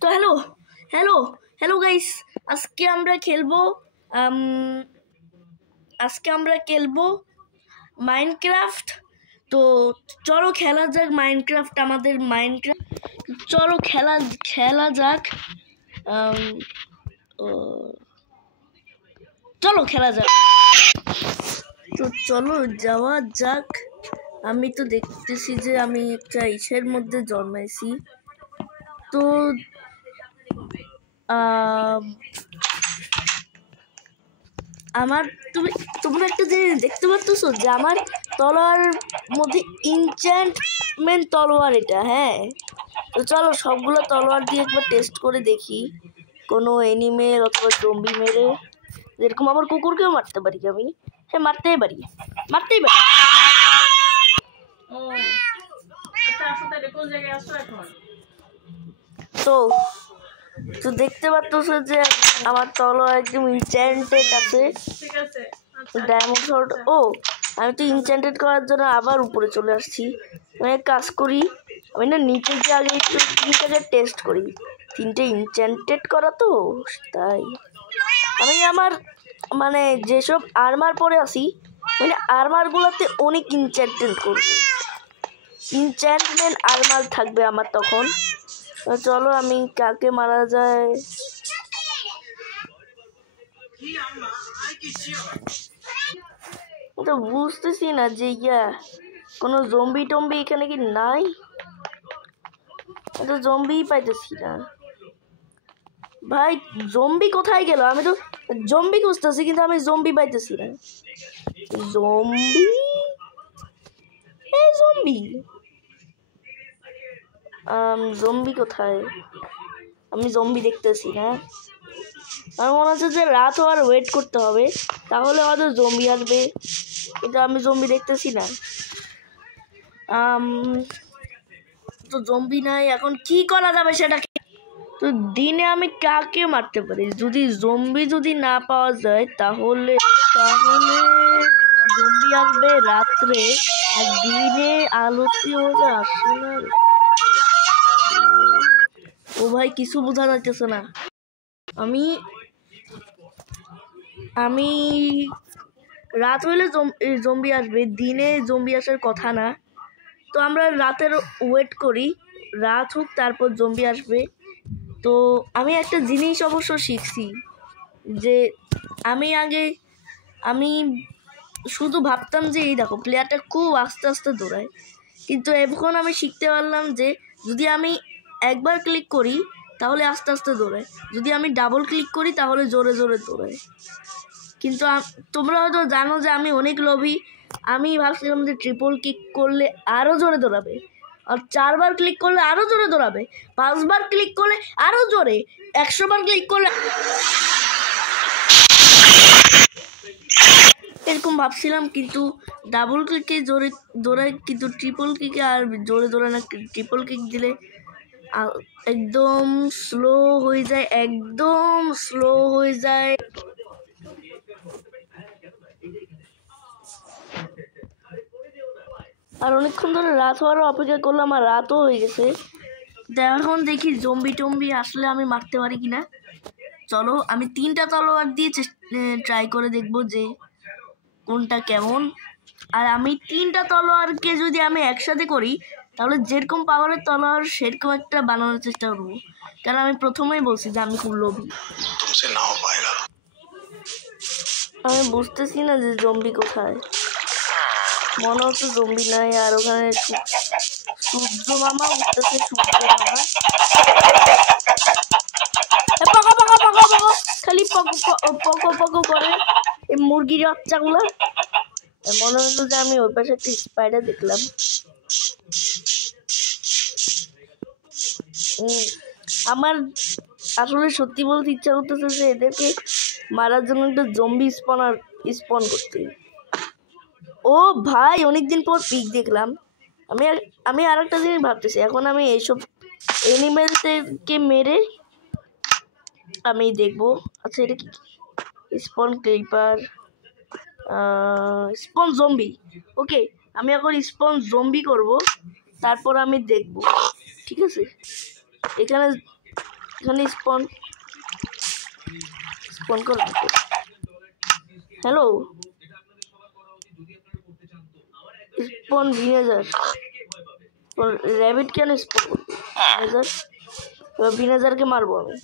তো hello hello hello guys, আজকে আমরা খেলবো মাইনক্রাফট। তো চলো খেলা যাক মাইনক্রাফট, আমাদের মাইনক্রাফট। চলো খেলা যাক। চলো খেলা যাক। তো চলো যাওয়া যাক। আমি তো দেখতেছি যে আমি একটা ইসের মধ্যে জন্মাইছি। তো আমার তোমরা একটা জিনিস দেখতে পাচ্ছ যে আমার তলোয়ার মধ্যে ইনচ্যান্টমেন্ট তলোয়ার এটা। হ্যাঁ, তো চলো সবগুলো তলোয়ার দিয়ে একবার টেস্ট করে দেখি কোনো এনিমেল অথবা জম্বি মেরে। যেরকম আমার কুকুরকেও মারতে পারি আমি। হ্যাঁ, মারতেই পারি। তো দেখতে পাচ্ছ যে আমার তলোয়ার একদম ইনচ্যান্টেড আছে। Diamond short. আমি তো ইনচ্যান্টেড করার জন্য আবার উপরে চলে আসছি। আমি এক কাজ করি, আমি না নিচে গিয়ে আগে একটু 3টাকে টেস্ট করি। 3টে ইনচ্যান্টেড করা তো, তাই আমি আমার যেসব আর্মার পরে আসি আর্মারগুলোতে অনেক ইনচ্যান্টেড করবো। ইনচ্যান্টমেন্ট আর্মার থাকবে আমার তখন। তো চলো আমি কাকে মারা যায়। তো বুঝতেছি না যে কোনো জম্বি টম্বি এখানে কি নাই। তো জম্বি পাইতেছি না ভাই। জম্বি কোথায় গেল? আমি তো জম্বি খুঁজতেছি কিন্তু আমি জম্বি পাইতেছি না। জম্বি জম্বি কোথায়? আমি জম্বি দেখতেছি না। আমার মনে হচ্ছে যে রাত হওয়ার ওয়েট করতে হবে, তাহলে হয়তো জম্বি আসবে, কিন্তু আমি জম্বি দেখতেছি না। তো জম্বি নাই, এখন কি করা যাবে সেটাকে? তো দিনে আমি কাকে মারতে পারি? জম্বি না পাওয়া যায় তাহলে জম্বি আসবে রাত্রে, আর দিনে আলোতে ওরা আসে না। ও ভাই, কিছু বোঝা যাইতেছে না। আমি রাত হইলে জম্বি আসবে, দিনে জম্বি আসার কথা না। তো আমরা রাতের ওয়েট করি, রাত হোক তারপর জম্বি আসবে। তো আমি একটা জিনিস অবশ্য শিখছি যে আমি শুধু ভাবতাম যে এই দেখো প্লেয়ারটা খুব আস্তে আস্তে দৌড়ায়, কিন্তু এখন আমি শিখতে পারলাম যে যদি আমি একবার ক্লিক করি তাহলে আস্তে আস্তে দৌড়ায়, যদি আমি ডাবল ক্লিক করি তাহলে জোরে জোরে দৌড়ায়। কিন্তু তোমরা হয়তো জানো যে আমি অনেক লোভী। আমি ভাবছিলাম যে ট্রিপল ক্লিক করলে আরও জোরে দৌড়াবে, আর 4বার ক্লিক করলে আরও জোরে দৌড়াবে, 5বার ক্লিক করলে আরও জোরে, 100বার ক্লিক করলে এরকম ভাবছিলাম। কিন্তু ডাবল ক্লিকে জোরে দৌড়ায়, কিন্তু ট্রিপল ক্লিকে আর জোরে দৌড়ায় না। ট্রিপল ক্লিক দিলে একদম স্লো হয়ে যায়, আর অনেকক্ষণ ধরে রাত হওয়ারও অপেক্ষা করলাম, আর রাতও হয়ে গেছে। এখন দেখি জম্বি টম্বি আসলে আমি মারতে পারি কিনা। চলো আমি 3টা তলোয়ার দিয়ে ট্রাই করে দেখবো যে কোনটা কেমন। আর আমি 3টা তলোয়ারকে যদি আমি একসাথে করি তাহলে যেরকম পাওয়ারের তলোয়ার সেরকম একটা বানানোর চেষ্টা করবো, কারণ আমি প্রথমেই বলছি যে আমি খুব লোভী। আমি বুঝতেছি না যে জম্বি কোথায়। মনে হচ্ছে জম্বি নাই, আর ওখানে সূর্য মামা উঠতেছে। খালি পকো করে এই মুরগির বাচ্চাগুলো। মনে হলো যে আমি ওই পাশে একটা স্পাইডার দেখলাম। আমার আসলে সত্যি বলতে ইচ্ছা করতেছে যে এদেরকে মারার জন্য একটা জম্বি স্পন করতে। ও ভাই, অনেকদিন পর পিক দেখলাম। আমি আর একটা জিনিস ভাবতেছি, এখন আমি এইসব এনিমেলকে মেরে আমি দেখবো। আচ্ছা, এটা কি? স্পন ক্লিপার, স্পন জম্বি। ওকে, আমি এখন স্পন জম্বি করব, তারপর আমি দেখব। ঠিক আছে, এখানে এখানে স্পন করো। হ্যালো স্পন ভিনেজার র্যাবিট কেন স্পন ভিনেজার? ভিনেজারকে মারবো আমি।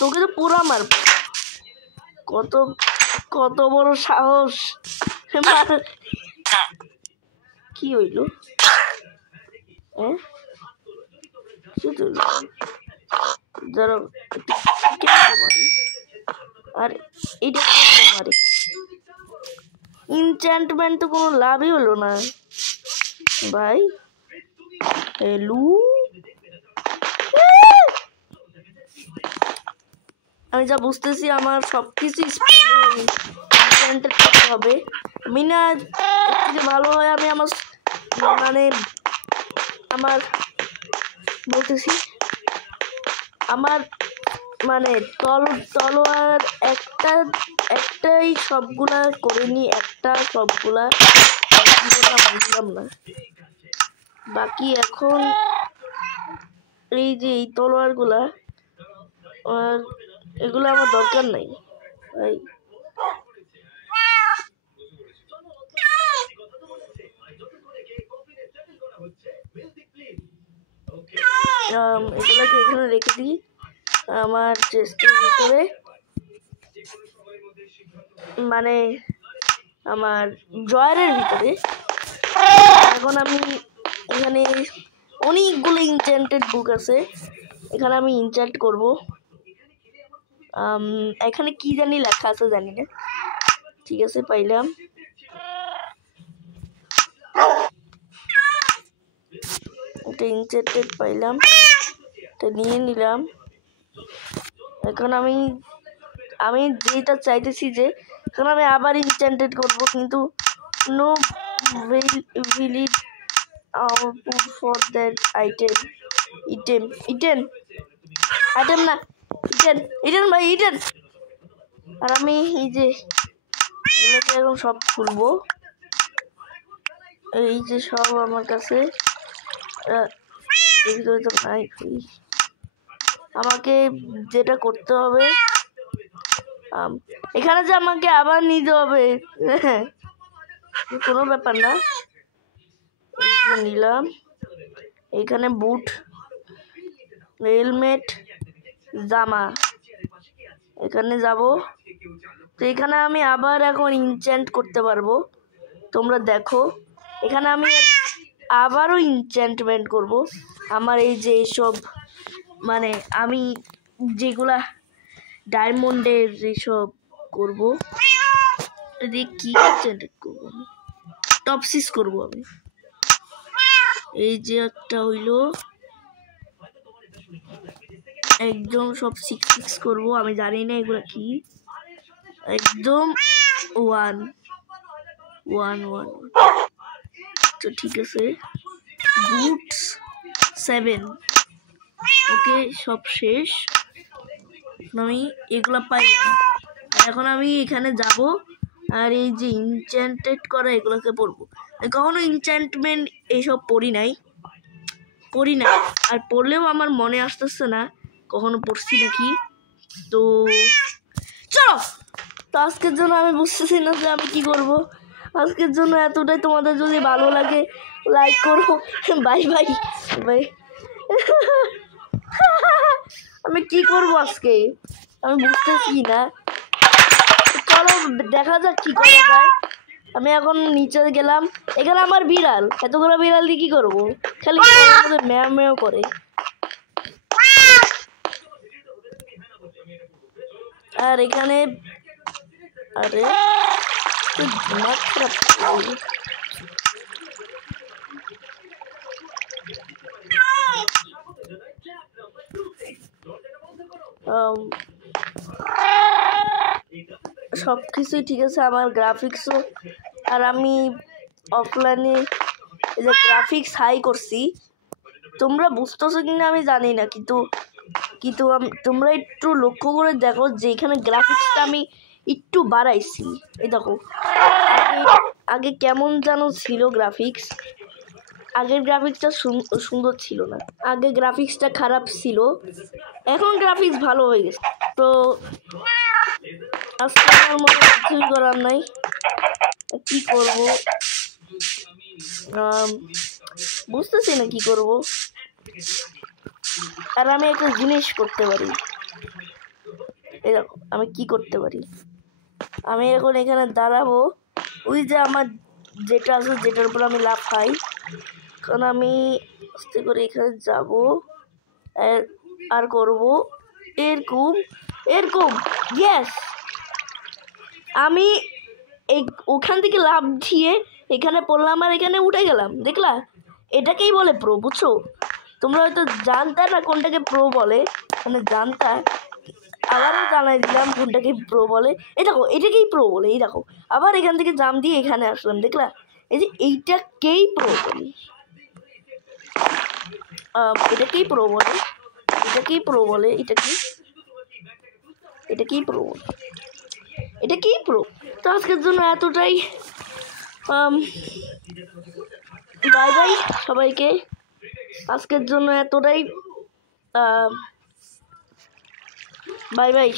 তোকে তো পুরা মারবো। কত বড় সাহস! কি হইল? আর এটা ইনচ্যান্টমেন্ট তো কোনো লাভই হলো না ভাই। হ্যালো আমি যা বুঝতেছি আমার সবকিছু করতে হবে। আমি না ভালো হয় আমি আমার বলতেছি আমার তলোয়ার একটাই সবগুলা করে নি, সবগুলা বুঝলাম না। বাকি এখন এই যে এই তলোয়ার গুলা আর এগুলো আমার দরকার নাই ভাই। এগুলোকে এখানে রেখে দিই আমার চেষ্টার ভিতরে, আমার ড্রয়ারের ভিতরে। এখন আমি এখানে অনেকগুলো ইনচ্যান্টেড বুক আছে, এখানে আমি ইনচ্যান্ট করব। এখানে কি জানি লেখা আছে জানি না। ঠিক আছে পাইলাম। এটা ইনচ্যান্টেড পাইলাম, এটা নিয়ে নিলাম। এখন আমি যেটা চাইতেছি যে এখন আমি আবার ইনচ্যান্টেড করব, কিন্তু no valid output for that item না ইটেন ভাই ইটেন। আর আমি এই যে এগুলোকে এখন সব খুলবো। এই যে সব আমার কাছে এগুলো তো নাই। আমাকে যেটা করতে হবে এখানে যে আমাকে আবার নিতে হবে কোনো ব্যাপার না। নিলাম এখানে বুট, হেলমেট, জামা, এখানে যাব। তো এখানে আমি আবার এখন ইনচ্যান্ট করতে পারবো। তোমরা দেখো এখানে আমি আবারও ইনচ্যান্টমেন্ট করব। আমার এই যে এইসব আমি যেগুলা ডায়মন্ডের এইসব করব, কি ইনচ্যান্ট করবো আমি, টপসিস করবো আমি। এই যে একটা হইলো একদম সব 6 করব। আমি জানি না এগুলো কি, একদম 1 তো ঠিক আছে। বুটস 7 ওকে সব শেষ। আমি এগুলা পাইলাম। এখন আমি এখানে যাব আর এই যে ইনচ্যান্টেড করা এগুলোকে পড়বো। কখনো ইনচ্যান্টমেন্ট এইসব পড়ি নাই, আর পড়লেও আমার মনে আসতেছে না কখনো পড়ছি নাকি। তো চলো, তো আজকের জন্য আমি বুঝতেছি না যে আমি কি করব। আজকের জন্য এতটাই। তোমাদের যদি ভালো লাগে লাইক করো। Bye bye bye. আমি কি করব আজকে আমি বুঝতেছি না। চলো দেখা যাক কি করা যায়। আমি এখন নিচে গেলাম, এখানে আমার বিড়াল, এতগুলো বিড়াল দিয়ে কি করবো? খালি ম্যাও ম্যাও করে। আর এখানে আরে সবকিছুই ঠিক আছে, আমার গ্রাফিক্সও। আর আমি অফলাইনে এই যে গ্রাফিক্স হাই করছি, তোমরা বুঝতেছো কিনা আমি জানি না, কিন্তু তোমরা একটু লক্ষ্য করে দেখো যে এখানে গ্রাফিক্সটা আমি একটু বাড়াইছি। এই দেখো আগে কেমন যেন ছিল গ্রাফিক্স, আগের গ্রাফিক্সটা সুন্দর ছিল না, আগে গ্রাফিক্সটা খারাপ ছিল, এখন গ্রাফিক্স ভালো হয়ে গেছে। তো আজকে আমার মনে কিছুই করার নাই, কি করব বুঝতেছি না কি করব। আর আমি একটা জিনিস করতে পারি, এরকম আমি কি করতে পারি, আমি এখন এখানে দাঁড়াবো, ওই যে আমার যেটা আছে যেটার উপর আমি লাফাই, কারণ আমি আস্তে করে এখানে যাব আর করব এরকম এরকম। ইয়েস, আমি ওখান থেকে লাফ দিয়ে এখানে পড়লাম আর এখানে উঠে গেলাম, দেখলা? এটাকেই বলে প্রো, বুঝছো? তোমরা হয়তো জানতা না কোনটাকে প্রো বলে, মানে জানতা, আবারও জানাই দিলাম কোনটাকে প্রো বলে। এই দেখো, এটাকেই প্রো বলে। এই দেখো, আবার এখান থেকে জাম দিয়ে এখানে আসলাম, দেখলা? এই যে এইটাকেই প্রো বলি, এটাকেই প্রো বলে, এটাকেই প্রো বলে, এটাকেই প্রো বলে, এটাকেই প্রো। তো আজকের জন্য এতটাই, বাই বাই সবাইকে, আজকের জন্য এতটাই, বাই বাই।